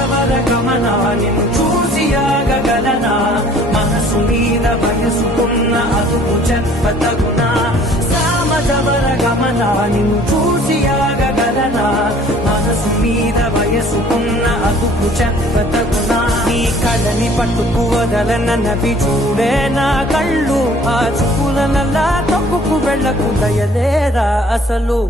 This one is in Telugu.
సామజవర గమన నిన్ను చూసి ఆగగలనా మనసు మీద వయసుకున్న అదుపు చెప్పతగునా సామజవర గమన నిన్ను చూసి ఆగగలనా మనసు మీద వయసుకున్న అదుపు చెప్పతగునా నీ కళ్ళని పట్టుకు వదలనవి చూడే నా కళ్ళు ఆ చుక్కుల నల్లా తప్పుకు వెళ్ళకు దయలేరా అసలు